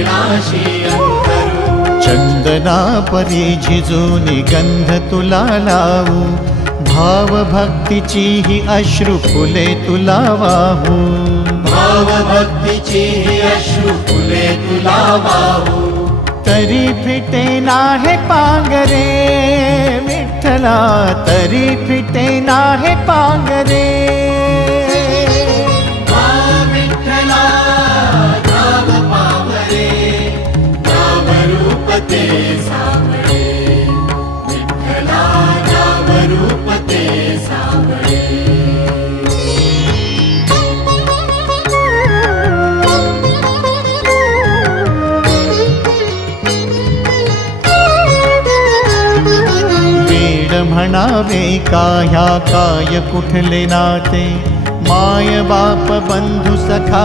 चरणाशी अंतरू। चंदना परी झिजूनी गंध तुला लावू, भाव भक्तीची ही अश्रु फुले तुला वाहू। भाव भक्तीची ही अश्रु फुले तुला वाहू। तरी फिटे नाहे पांगरे विठ्ठला, तरी फिटे नाहे पांगरे। विठ्ठला नाम पावरे, नाम रूप ते सावळे। विठ्ठला नाम रूप ते सावळे। म्हणावे का ह्या काय कुठले नाते, माय बाप बंधू सखा